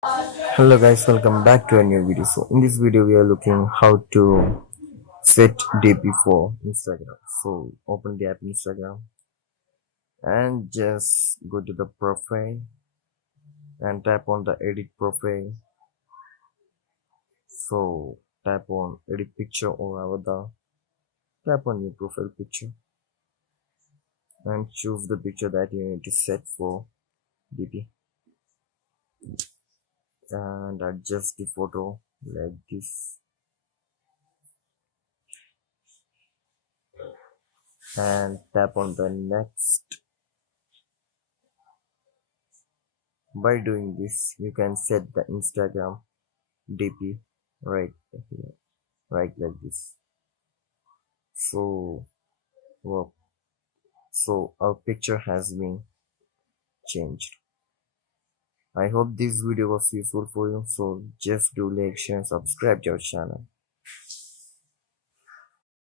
Hello guys, welcome back to a new video. So in this video we are looking how to set DP for Instagram. So open the app Instagram and just go to the profile and tap on the edit profile. So tap on edit picture or avatar, tap on your profile picture and choose the picture that you need to set for DP and adjust the photo like this and tap on the next. By doing this, you can set the Instagram DP right here, right like this. So, well, so our picture has been changed. I hope this video was useful for you. So just do like, share, and subscribe to our channel.